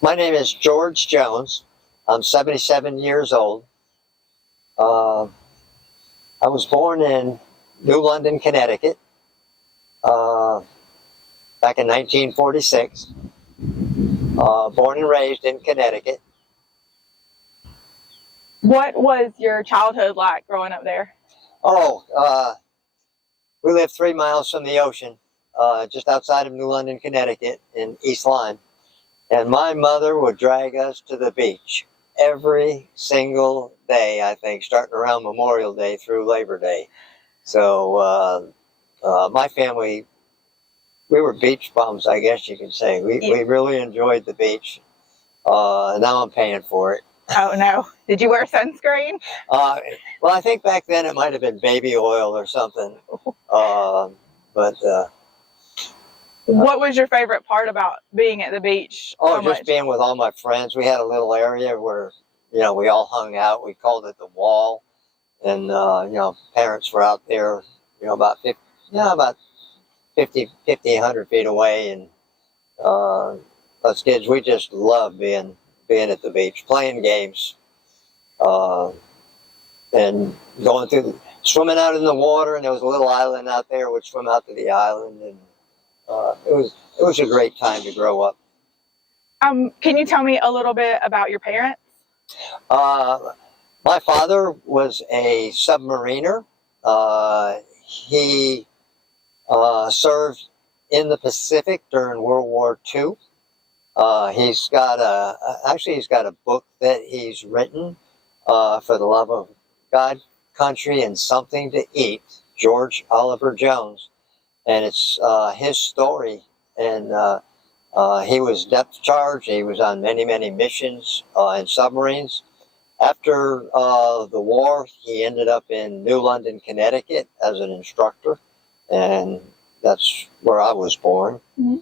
My name is George Jones. I'm 77 years old. Uh, I was born in New London, Connecticut, uh, back in 1946. Born and raised in Connecticut. What was your childhood like growing up there? We live 3 miles from the ocean, just outside of New London, Connecticut, in East Lyme. And my mother would drag us to the beach every single day, I think, starting around Memorial Day through Labor Day. So my family, we were beach bums, I guess you could say. We really enjoyed the beach. Now I'm paying for it. Oh, no. Did you wear sunscreen? Well, I think back then it might have been baby oil or something. What was your favorite part about being at the beach? Just being with all my friends. We had a little area where, we all hung out. We called it the Wall. And, parents were out there, about 50, 100 feet away. And us kids, we just loved being at the beach, playing games, and swimming out in the water. And there was a little island out there. We'd swim out to the island, and it was a great time to grow up. Can you tell me a little bit about your parents? My father was a submariner. He served in the Pacific during World War II. He's got a book that he's written, For the Love of God, Country, and Something to Eat, George Oliver Jones. And it's his story. And he was depth charged. He was on many, many missions in submarines. After the war, he ended up in New London, Connecticut as an instructor. And that's where I was born. Mm-hmm.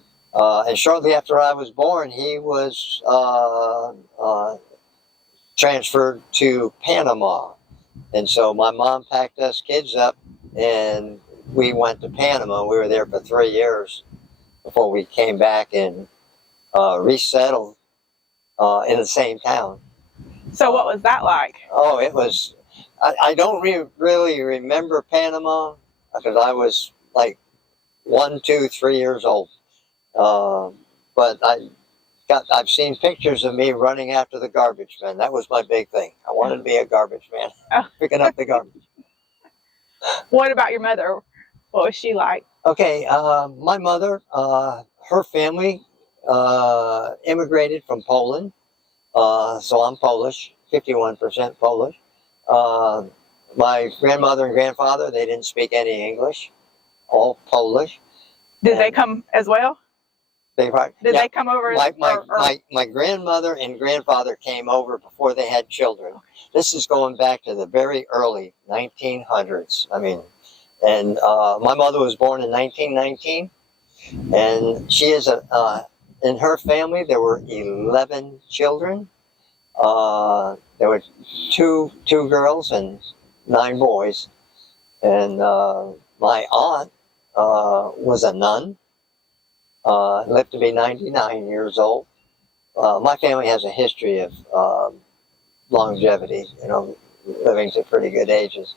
And shortly after I was born, he was transferred to Panama. And so my mom packed us kids up, and we went to Panama. We were there for 3 years before we came back and resettled in the same town. So what was that like? It was, I don't really remember Panama because I was like 1, 2, 3 years old. But I've seen pictures of me running after the garbage man. That was my big thing. I wanted to be a garbage man, picking up the garbage. What about your mother? What was she like? Okay, my mother, her family immigrated from Poland. So I'm Polish, 51% Polish. My grandmother and grandfather, they didn't speak any English, all Polish. Did they come as well? They come over? My grandmother and grandfather came over before they had children. This is going back to the very early 1900s. And my mother was born in 1919, and she is in her family there were 11 children. There were two girls and 9 boys, and my aunt was a nun. Lived to be 99 years old. My family has a history of longevity, living to pretty good ages.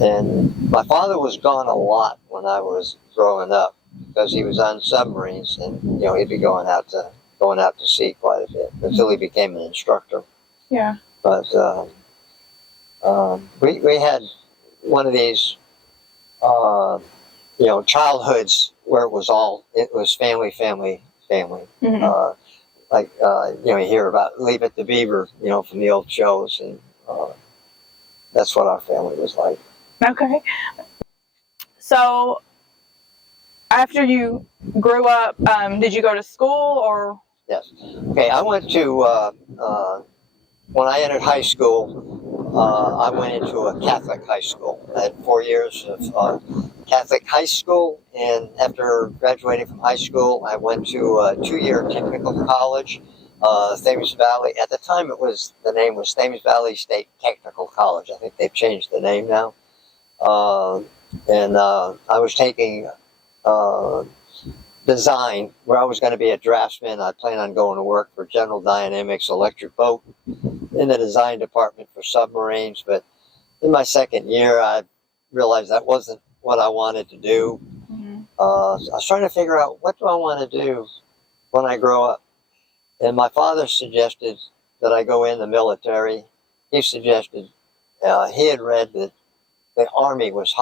And my father was gone a lot when I was growing up because he was on submarines, and he'd be going out to sea quite a bit until he became an instructor. Yeah. But we had one of these childhoods where it was family. Mm-hmm. You hear about Leave It to Beaver, from the old shows, and that's what our family was like. Okay. So after you grew up, did you go to school or? Yes. Okay, I went to, when I entered high school, I went into a Catholic high school. I had 4 years of Catholic high school, and after graduating from high school, I went to a 2-year technical college, Thames Valley. At the time, the name was Thames Valley State Technical College. I think they've changed the name now. I was taking design where I was going to be a draftsman. I planned on going to work for General Dynamics Electric Boat in the design department for submarines. But in my second year, I realized that wasn't what I wanted to do. I was trying to figure out, what do I want to do when I grow up? And my father suggested that I go in the military. He suggested, he had read that the Army was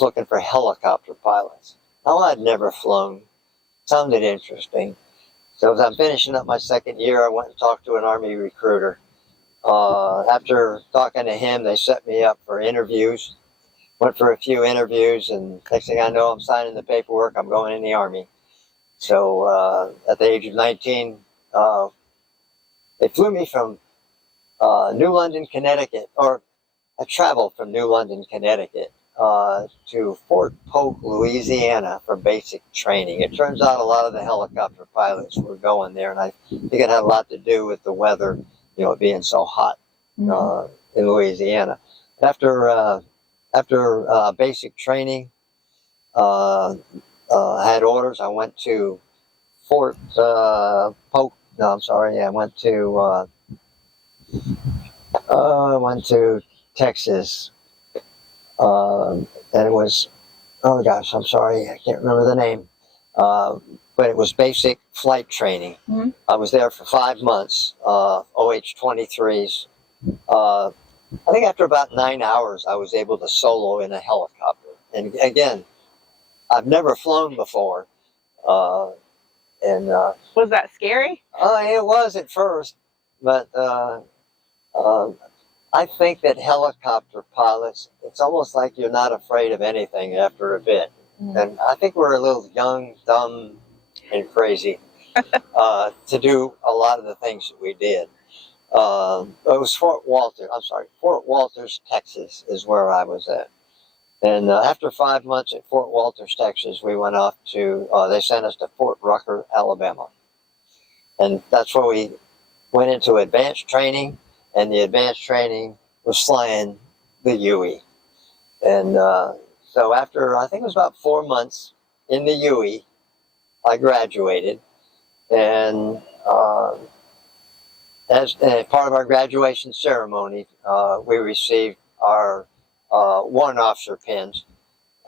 looking for helicopter pilots. Now, I'd never flown. Sounded interesting. So as I'm finishing up my second year, I went and talked to an Army recruiter. After talking to him, they set me up for interviews. Went for a few interviews, and next thing I know, I'm signing the paperwork. I'm going in the Army. So at the age of 19, they flew me from New London, Connecticut, or I traveled from New London, Connecticut, to Fort Polk, Louisiana for basic training. It turns out a lot of the helicopter pilots were going there, and I think it had a lot to do with the weather, it being so hot in Louisiana. After basic training, I had orders. I went to Fort Polk. No, I'm sorry. I went to Texas, and it was, oh gosh, I'm sorry, I can't remember the name, but it was basic flight training. I was there for 5 months, OH-23s. I think after about 9 hours, I was able to solo in a helicopter. And again, I've never flown before. Was that scary? It was at first, but I think that helicopter pilots, it's almost like you're not afraid of anything after a bit. And I think we're a little young, dumb, and crazy to do a lot of the things that we did. It was Fort Walters, Texas is where I was at. And after 5 months at Fort Walters, Texas, we went off to, they sent us to Fort Rucker, Alabama. And that's where we went into advanced training, and the advanced training was flying the Huey. And so after, I think it was about 4 months in the Huey, I graduated. And as part of our graduation ceremony, we received our warrant officer pins.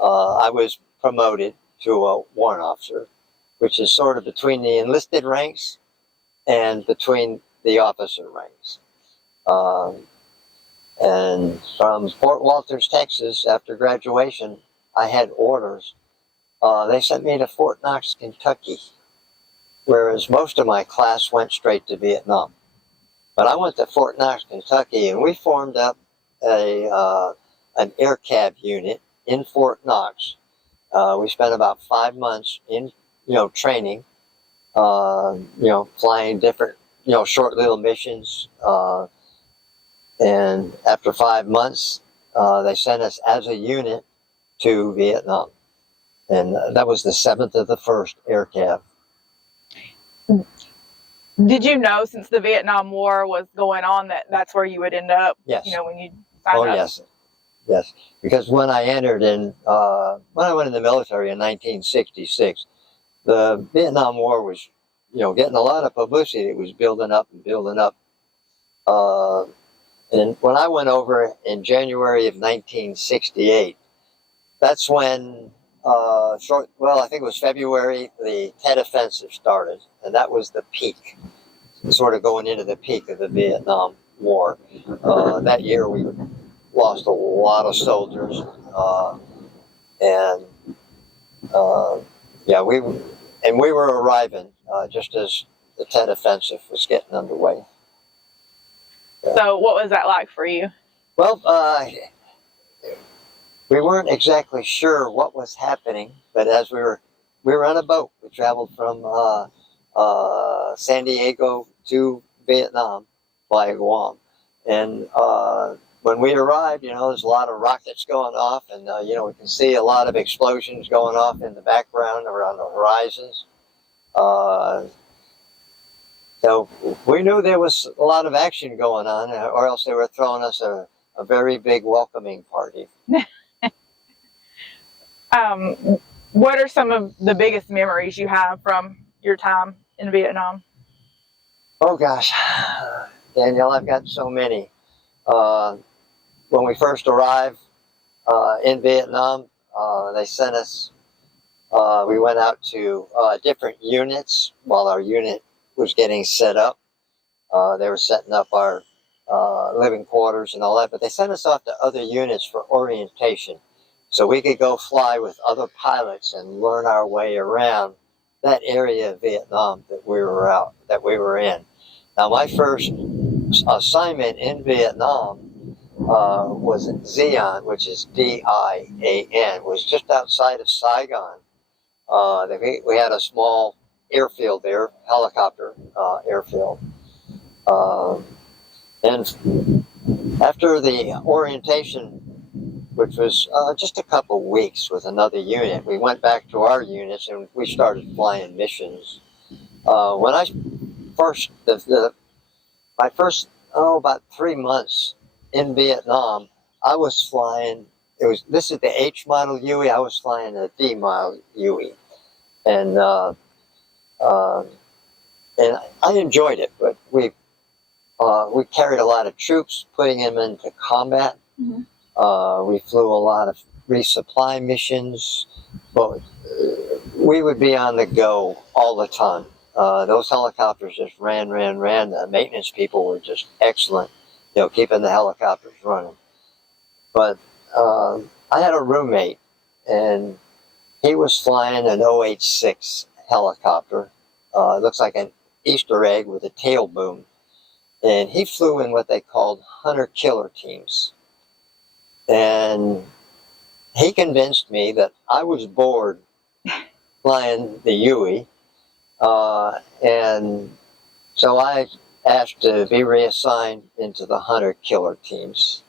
I was promoted to a warrant officer, which is sort of between the enlisted ranks and between the officer ranks. And from Fort Walters, Texas, after graduation, I had orders. They sent me to Fort Knox, Kentucky, whereas most of my class went straight to Vietnam. But I went to Fort Knox, Kentucky, and we formed up an air cab unit in Fort Knox. We spent about 5 months in, training, flying different, short little missions. And after 5 months, they sent us as a unit to Vietnam. And that was the 7th of the 1st Air Cab. Did you know, since the Vietnam War was going on, that that's where you would end up? Yes. When you signed up? Yes. Because when I entered when I went in the military in 1966, the Vietnam War was, getting a lot of publicity. It was building up and building up. And when I went over in January of 1968, that's when, I think it was February, the Tet Offensive started, and that was the peak, sort of going into the peak of the Vietnam War. That year we lost a lot of soldiers, we were arriving just as the Tet Offensive was getting underway. So what was that like for you? Well, we weren't exactly sure what was happening, but as we were on a boat. We traveled from San Diego to Vietnam via Guam. And when we arrived, there's a lot of rockets going off, and we can see a lot of explosions going off in the background around the horizons. So we knew there was a lot of action going on, or else they were throwing us a very big welcoming party. what are some of the biggest memories you have from your time in Vietnam? Oh gosh, Danielle, I've got so many. When we first arrived in Vietnam, they sent us, we went out to different units while our unit was getting set up. They were setting up our living quarters and all that, but they sent us off to other units for orientation so we could go fly with other pilots and learn our way around that area of Vietnam that we were in. Now, my first assignment in Vietnam was in Dian, which is Dian, was just outside of Saigon. We had a small airfield there, helicopter airfield. And after the orientation, which was just a couple weeks with another unit, we went back to our units and we started flying missions. When I first, my first, about 3 months in Vietnam, I was flying, this is the H model Huey, I was flying a D model Huey. And I enjoyed it, but we carried a lot of troops, putting them into combat. Mm-hmm. We flew a lot of resupply missions, but we would be on the go all the time. Those helicopters just ran. The maintenance people were just excellent, keeping the helicopters running. But I had a roommate, and he was flying an OH-6 helicopter. It looks like an Easter egg with a tail boom. And he flew in what they called hunter-killer teams. And he convinced me that I was bored flying the Huey. And so I asked to be reassigned into the hunter-killer teams.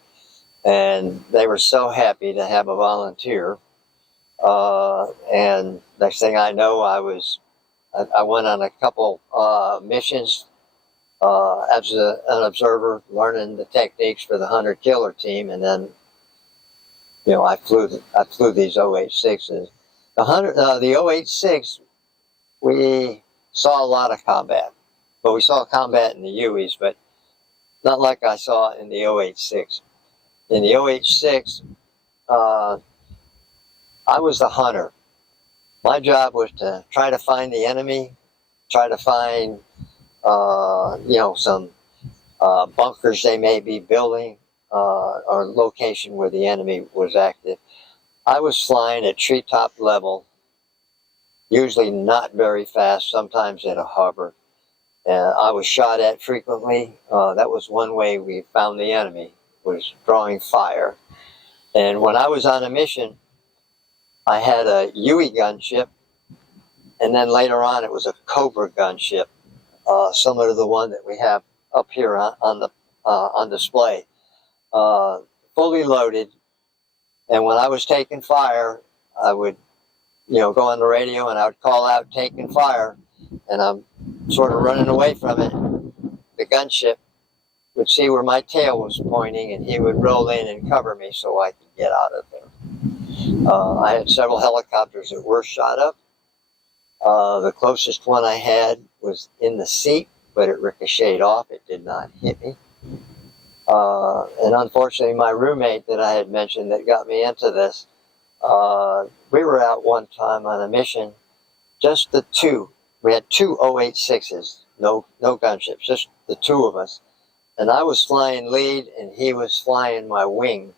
And they were so happy to have a volunteer. And next thing I know, I went on a couple missions as an observer, learning the techniques for the hunter-killer team, and then I flew these OH-6s. The OH-6, we saw a lot of combat, but we saw combat in the Hueys, but not like I saw in the OH-6. In the OH-6, I was the hunter. My job was to try to find the enemy, try to find some bunkers they may be building, or location where the enemy was active. I was flying at treetop level, usually not very fast, sometimes at a hover. I was shot at frequently. That was one way we found the enemy, was drawing fire. And when I was on a mission, I had a Huey gunship, and then later on it was a Cobra gunship, similar to the one that we have up here on display, fully loaded. And when I was taking fire, I would, go on the radio and I would call out "taking fire," and I'm sort of running away from it. The gunship would see where my tail was pointing, and he would roll in and cover me so I could get out of there. I had several helicopters that were shot up. The closest one I had was in the seat, but it ricocheted off. It did not hit me. And unfortunately, my roommate that I had mentioned that got me into this, we were out one time on a mission, just the two. We had two OH-6s, no gunships, just the two of us. And I was flying lead, and he was flying my wing.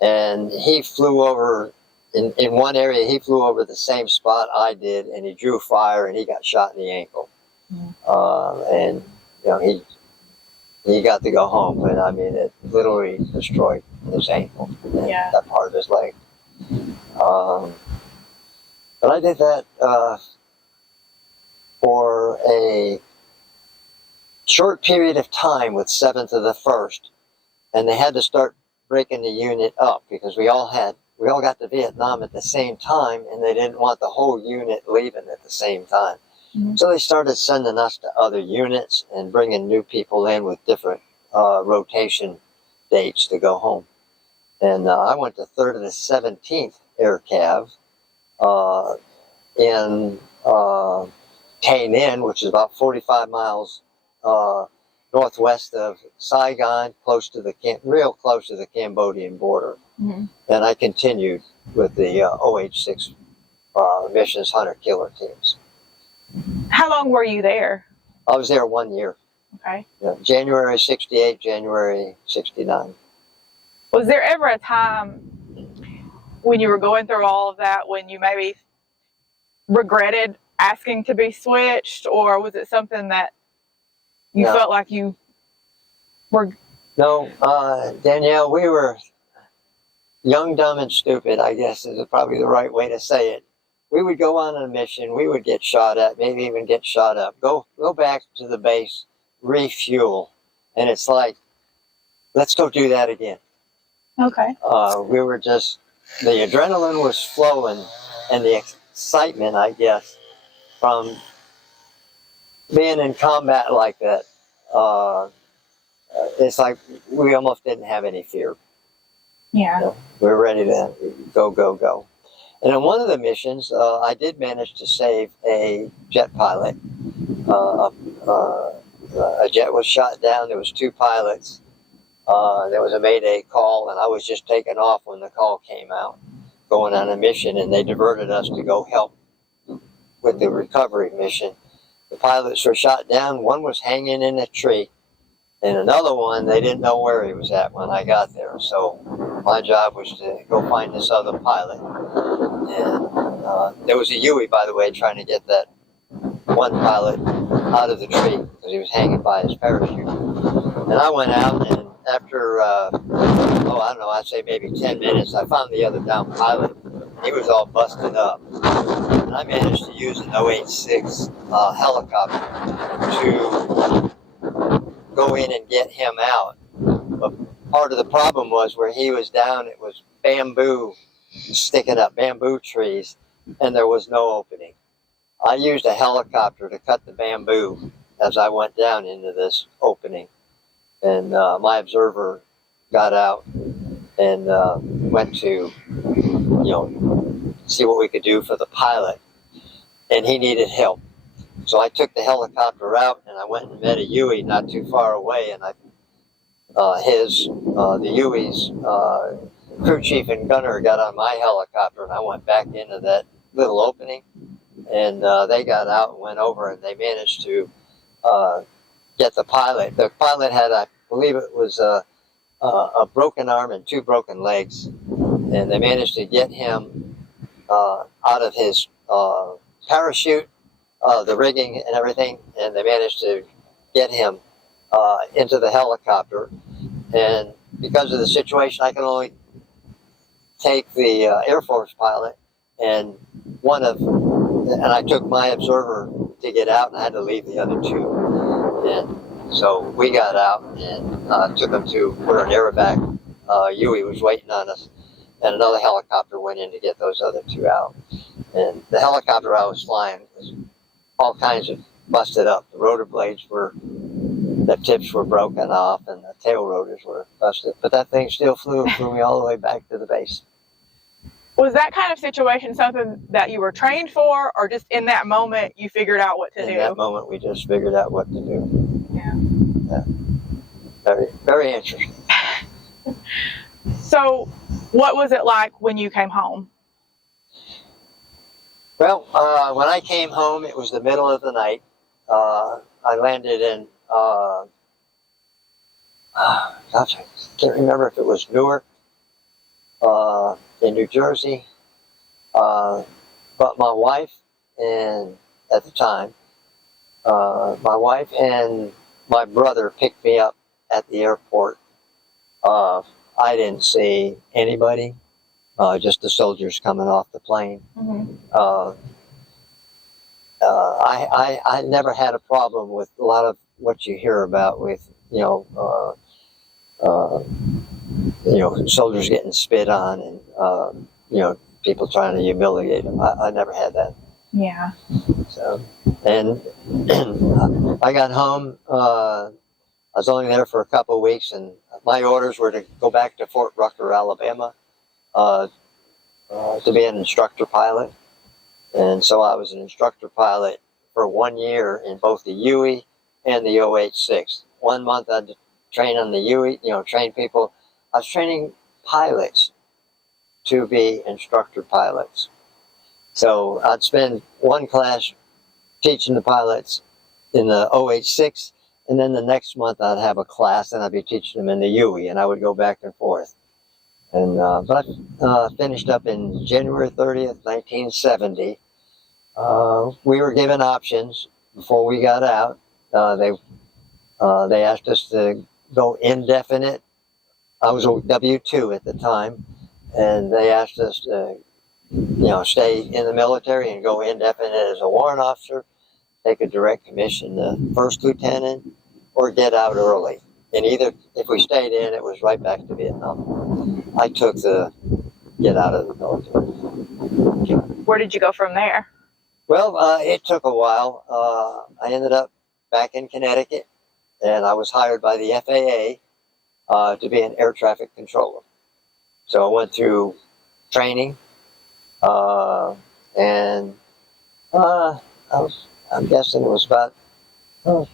And he flew over, in one area, he flew over the same spot I did, and he drew fire, and he got shot in the ankle. And, he got to go home, but I mean, it literally destroyed his ankle, and that part of his leg. But I did that for a short period of time with 7th of the 1st, and they had to start breaking the unit up because we all got to Vietnam at the same time, and they didn't want the whole unit leaving at the same time. Mm-hmm. So they started sending us to other units and bringing new people in with different rotation dates to go home. And I went to 3rd of the 17th Air Cav, in Tainan, which is about 45 miles northwest of Saigon, real close to the Cambodian border. Mm-hmm. And I continued with the OH-6 missions hunter-killer teams. How long were you there? I was there 1 year. Okay. Yeah, January 68, January 69. Was there ever a time when you were going through all of that when you maybe regretted asking to be switched, or was it something that you felt like you were? No, Danielle, we were young, dumb, and stupid, I guess is probably the right way to say it. We would go on a mission, we would get shot at, maybe even get shot up, go back to the base, refuel, and it's like, let's go do that again. Okay. We were just, the adrenaline was flowing, and the excitement, I guess, from being in combat like that. It's like we almost didn't have any fear. Yeah. You know, we were ready to go. And in one of the missions, I did manage to save a jet pilot. A jet was shot down. There was 2 pilots. There was a mayday call, and I was just taking off when the call came out, going on a mission, and they diverted us to go help with the recovery mission. The pilots were shot down. One was hanging in a tree, and another one, they didn't know where he was at when I got there. So my job was to go find this other pilot. And there was a Huey, by the way, trying to get that one pilot out of the tree because he was hanging by his parachute. And I went out, and after, I don't know, I'd say maybe 10 minutes, I found the other down pilot. He was all busted up. And I managed to use an OH-6 helicopter to go in and get him out. But part of the problem was where he was down, it was bamboo sticking up, bamboo trees, and there was no opening. I used a helicopter to cut the bamboo as I went down into this opening. And my observer got out and went to, see what we could do for the pilot. And he needed help. So I took the helicopter out, and I went and met a Huey not too far away, and the Huey's crew chief and gunner got on my helicopter, and I went back into that little opening, and they got out and went over, and they managed to get the pilot. The pilot had, I believe it was a broken arm and 2 broken legs, and they managed to get him out of his parachute, the rigging and everything, and they managed to get him into the helicopter. And because of the situation, I can only take the Air Force pilot, and I took my observer to get out, and I had to leave the other 2. And so we got out and took them to where an aerovac Huey was waiting on us, and another helicopter went in to get those other 2 out. And the helicopter I was flying was all kinds of busted up. The rotor blades the tips were broken off, and the tail rotors were busted. But that thing still flew me all the way back to the base. Was that kind of situation something that you were trained for, or just in that moment you figured out what to do? In that moment, we just figured out what to do. Yeah. Very, very interesting. So, what was it like when you came home? Well, when I came home, it was the middle of the night. I landed in, gosh, I can't remember if it was Newark, in New Jersey. But my wife, at the time, my wife and my brother picked me up at the airport. I didn't see anybody. Just the soldiers coming off the plane. Mm-hmm. I never had a problem with a lot of what you hear about with, soldiers getting spit on and, people trying to humiliate them. I never had that. Yeah. So, and I got home. I was only there for a couple of weeks, and my orders were to go back to Fort Rucker, Alabama, to be an instructor pilot. And so I was an instructor pilot for 1 year in both the UE and the OH-6. 1 month I'd train on the UE, train people. I was training pilots to be instructor pilots. So I'd spend one class teaching the pilots in the OH-6, and then the next month I'd have a class and I'd be teaching them in the UE, and I would go back and forth. And but I finished up in January 30th, 1970. We were given options before we got out. They asked us to go indefinite. I was a W-2 at the time, and they asked us to, stay in the military and go indefinite as a warrant officer, take a direct commission to first lieutenant, or get out early. And either, if we stayed in, it was right back to Vietnam. I took the get out of the military. Where did you go from there? Well, it took a while. I ended up back in Connecticut, and I was hired by the FAA to be an air traffic controller. So I went through training, and I'm guessing it was about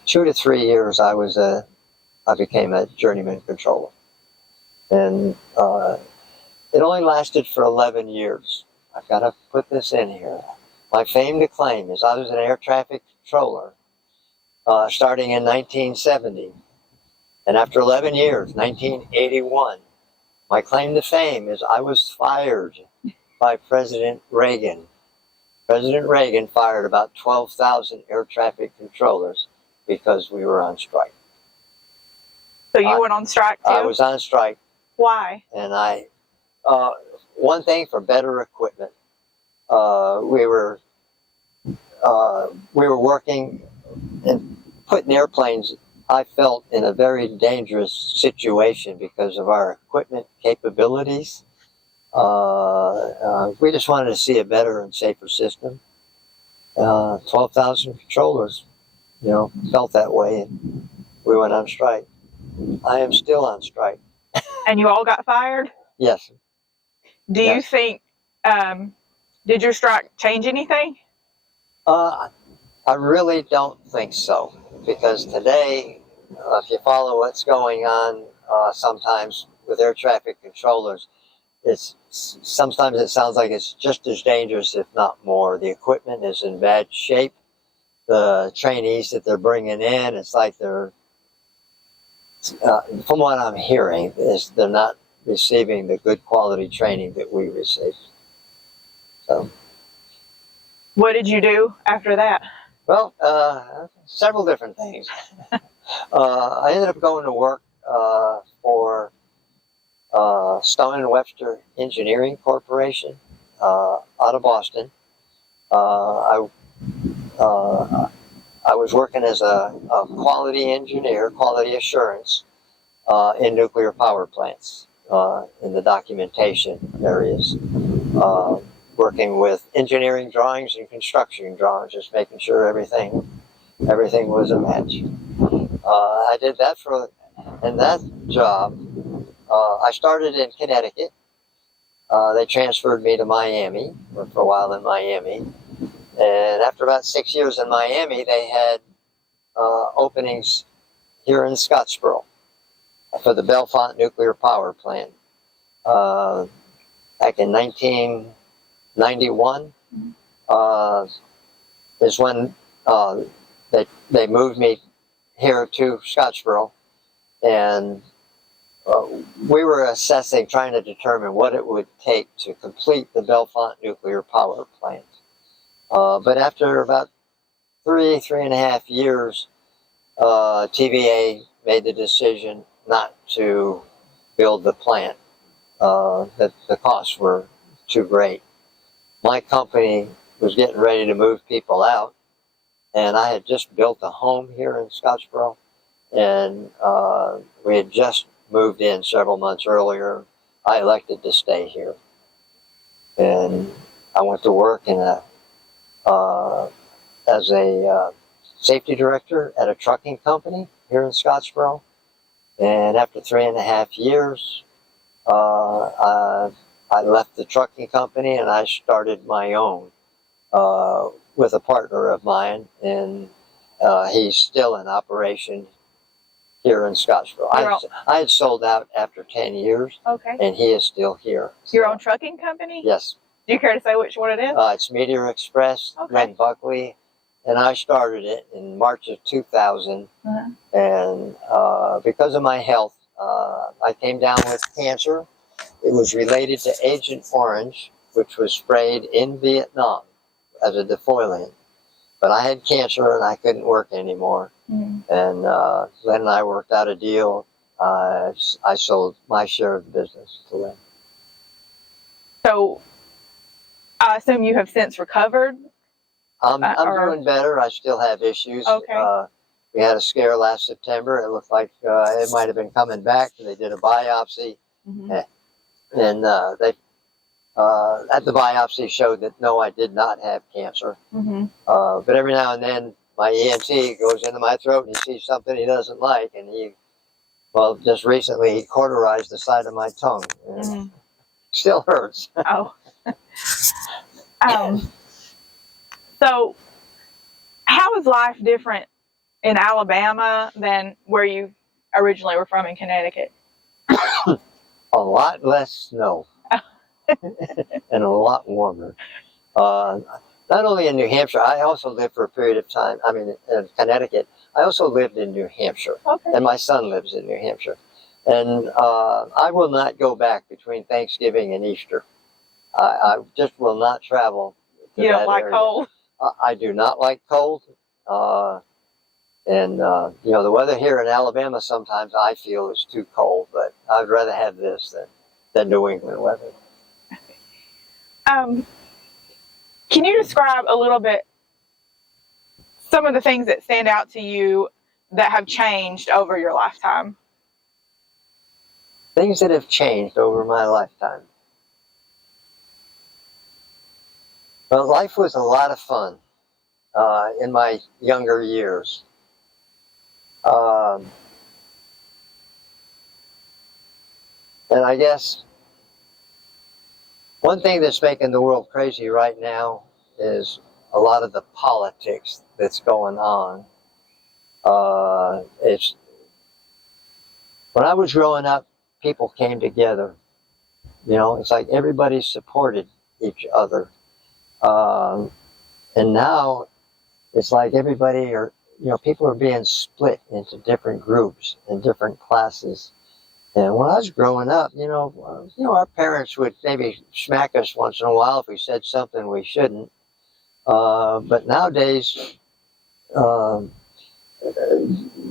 2 to 3 years I became a journeyman controller. And it only lasted for 11 years. I've got to put this in here. My claim to claim is I was an air traffic controller starting in 1970. And after 11 years, 1981, my claim to fame is I was fired by President Reagan. President Reagan fired about 12,000 air traffic controllers because we were on strike. So you went on strike too? I was on strike. Why? And one thing, for better equipment. We were working and putting airplanes, I felt, in a very dangerous situation because of our equipment capabilities. We just wanted to see a better and safer system. 12,000 controllers, felt that way, and we went on strike. I am still on strike. And you all got fired? Yes. Do you think, did your strike change anything? I really don't think so, because today, if you follow what's going on sometimes with air traffic controllers, sometimes it sounds like it's just as dangerous, if not more. The equipment is in bad shape. The trainees that they're bringing in, it's like they're, from what I'm hearing, is they're not receiving the good quality training that we received. So, what did you do after that? Well, several different things. I ended up going to work for Stone and Webster Engineering Corporation out of Boston. I was working as a quality engineer, quality assurance, in nuclear power plants, in the documentation areas, working with engineering drawings and construction drawings, just making sure everything was a match. I did that and that job, I started in Connecticut. They transferred me to Miami, worked for a while in Miami. And after about 6 years in Miami, they had openings here in Scottsboro for the Bellefonte Nuclear Power Plant. Back in 1991 is when they moved me here to Scottsboro, and we were trying to determine what it would take to complete the Bellefonte Nuclear Power Plant. But after about 3.5 years, TVA made the decision not to build the plant, that the costs were too great. My company was getting ready to move people out, and I had just built a home here in Scottsboro, and we had just moved in several months earlier. I elected to stay here, and I went to work as a safety director at a trucking company here in Scottsboro. And after 3.5 years, I left the trucking company and I started my own with a partner of mine, and he's still in operation here in Scottsboro. I had sold out after 10 years, Okay. and he is still here. Your own trucking company? Yes. Do you care to say which one it is? It's Meteor Express, Okay. Len Buckley, and I started it in March of 2000. And because of my health, I came down with cancer. It was related to Agent Orange, which was sprayed in Vietnam as a defoliant. But I had cancer and I couldn't work anymore. And Len and I worked out a deal. I sold my share of the business to Len. So I assume you have since recovered? I'm doing better. I still have issues. Okay. We had a scare last September. It looked like it might have been coming back. They did a biopsy. And they at the biopsy showed that no, I did not have cancer. But every now and then my ENT goes into my throat and he sees something he doesn't like, and just recently he cauterized the side of my tongue. And still hurts. Oh. So how is life different in Alabama than where you originally were from in Connecticut? A lot less snow. And a lot warmer. Not only in New Hampshire, I also lived for a period of time, in Connecticut. I also lived in New Hampshire. Okay. And my son lives in New Hampshire. And I will not go back between Thanksgiving and Easter. I just will not travel to You don't that like area. cold? I do not like cold. And the weather here in Alabama sometimes I feel is too cold, but I'd rather have this than New England weather. Can you describe a little bit some of the things that stand out to you that have changed over your lifetime? Things that have changed over my lifetime. Well, life was a lot of fun in my younger years. And I guess one thing that's making the world crazy right now is a lot of the politics that's going on. When I was growing up, people came together. It's like everybody supported each other. And now it's like people are being split into different groups and different classes. And when I was growing up, our parents would maybe smack us once in a while if we said something we shouldn't. But nowadays, the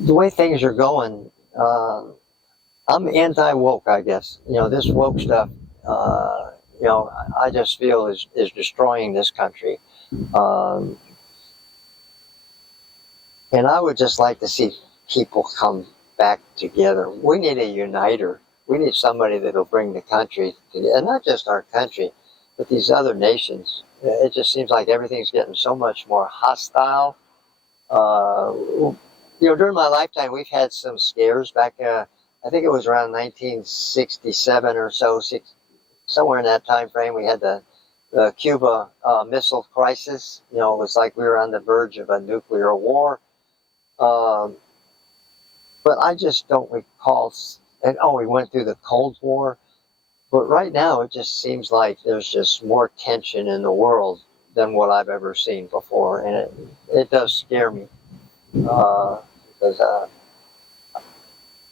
way things are going, I'm anti-woke, I guess. This woke stuff, I just feel is destroying this country. And I would just like to see people come back together. We need a uniter. We need somebody that'll bring the country together, and not just our country, but these other nations. It just seems like everything's getting so much more hostile. During my lifetime, we've had some scares back. I think it was around 1967 or so, somewhere in that time frame. We had the Cuba missile crisis. It was like we were on the verge of a nuclear war. But I just don't recall. We went through the Cold War. But right now, it just seems like there's just more tension in the world than what I've ever seen before. And it does scare me. Because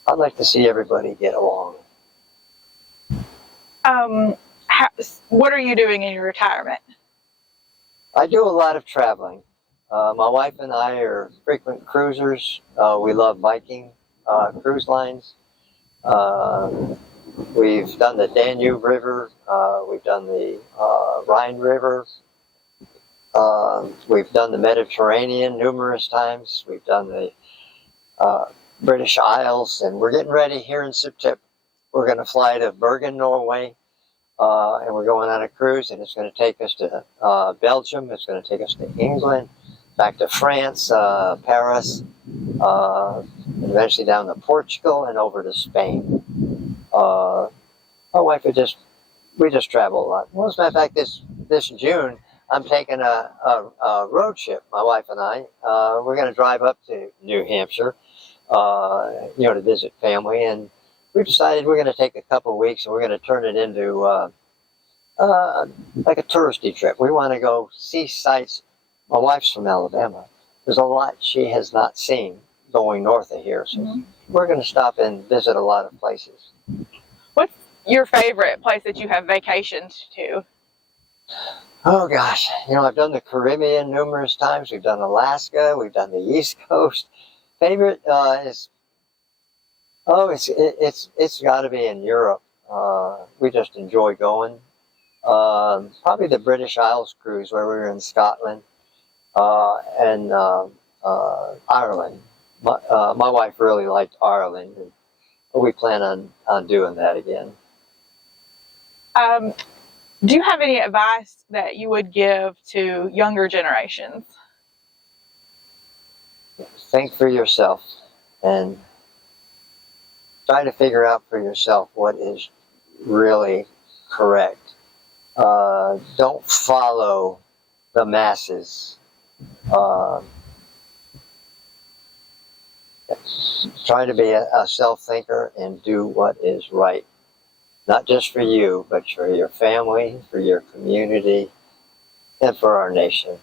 I'd like to see everybody get along. What are you doing in your retirement? I do a lot of traveling. My wife and I are frequent cruisers. We love biking. Cruise lines. We've done the Danube River. We've done the Rhine River. We've done the Mediterranean numerous times. We've done the British Isles, and we're getting ready here in September. We're going to fly to Bergen, Norway, and we're going on a cruise, and it's going to take us to Belgium. It's going to take us to England, back to France, Paris, and eventually down to Portugal and over to Spain. My wife we just travel a lot. Well, as a matter of fact, this June, I'm taking a road trip, my wife and I. We're going to drive up to New Hampshire, to visit family. And we decided we're going to take a couple of weeks and we're going to turn it into like a touristy trip. We want to go see sights. My wife's from Alabama. There's a lot she has not seen going north of here. So we're going to stop and visit a lot of places. What's your favorite place that you have vacationed to? Oh gosh, I've done the Caribbean numerous times. We've done Alaska. We've done the East Coast. Favorite it's got to be in Europe. We just enjoy going. Probably the British Isles cruise where we were in Scotland and Ireland. My wife really liked Ireland, and we plan on doing that again. Do you have any advice that you would give to younger generations? Think for yourself and try to figure out for yourself what is really correct. Don't follow the masses. Try to be a self-thinker and do what is right. Not just for you, but for your family, for your community, and for our nation.